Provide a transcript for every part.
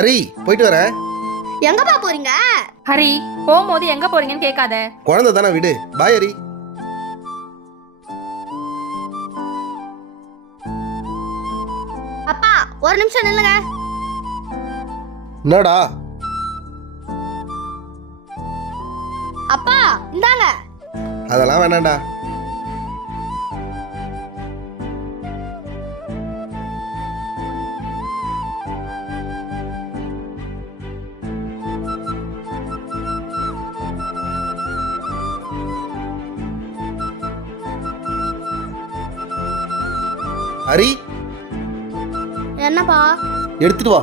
ஹரி போயிட்டு வரேன். எங்கப்பா போறீங்க? ஹரி போகும்போது எங்க போறீங்கன்னு கேட்காத. குழந்தை தானே விடு. பாய் ஹரி. அப்பா ஒரு நிமிஷம் நில்லுங்க. என்னடா? அப்பா இந்தாங்க. அதெல்லாம் வேணாண்டா. ஹரி என்னப்பா? எடுத்துட்டு வா.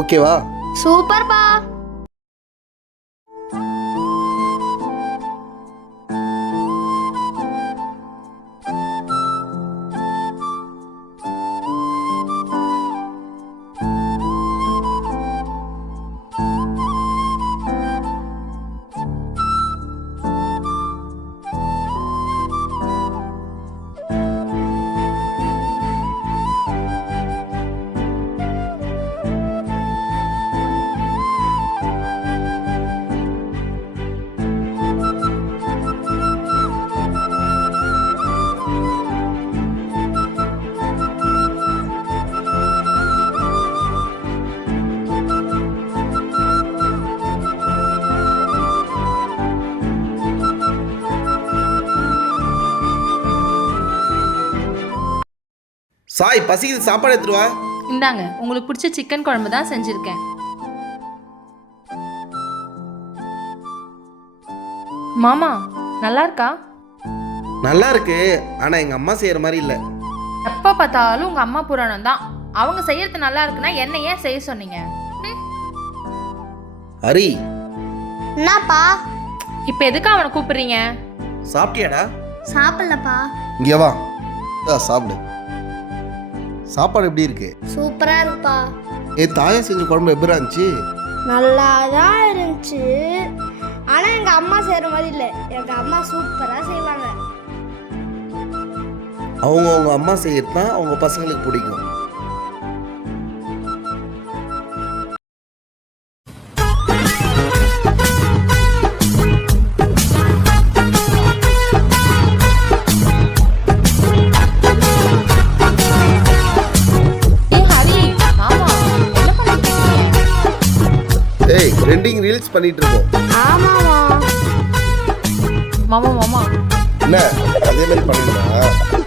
ஓகேவா? சூப்பர்ப்பா. சாய் பசிக்குது, சாப்பாடு எடுத்துட்டு வா. இந்தாங்க, உங்களுக்கு பிடிச்ச சிக்கன் குழம்பு தான் செஞ்சிருக்கேன். மாமா நல்லா இருக்கா? நல்லா இருக்கு, ஆனா எங்க அம்மா செய்யற மாதிரி இல்ல. எப்ப பார்த்தாலும் உங்க அம்மா புராணம் தான். அவங்க செய்யறது நல்லா இருக்குன்னா என்ன ஏன் செய்ய சொன்னீங்க? ஹரி என்னப்பா? இப்ப எதுக்கு அவனை கூப்பிடுறீங்க? சாப்பிட்டியாடா? சாப்பிடலப்பா. இங்க வா, சாப்பிடு. சாப்பாடு எப்படி இருக்கு? சூப்பரா இருக்குப்பா. தாயா செஞ்ச குழம்பு எப்படி இருந்துச்சு? நல்லா தான் இருந்துச்சு, ஆனா எங்க அம்மா செய்யற மாதிரி இல்ல. எங்க அம்மா சூப்பரா செய்வாங்க. அவங்க அம்மா செய்யறது தான் அவங்க பசங்களுக்கு பிடிக்கும். ட்ரெண்டிங் ரீல்ஸ் பண்ணிட்டு இருக்கோம். ஆமாமா. மாமா மாமா என்ன அதே மாதிரி பண்ணணுமா?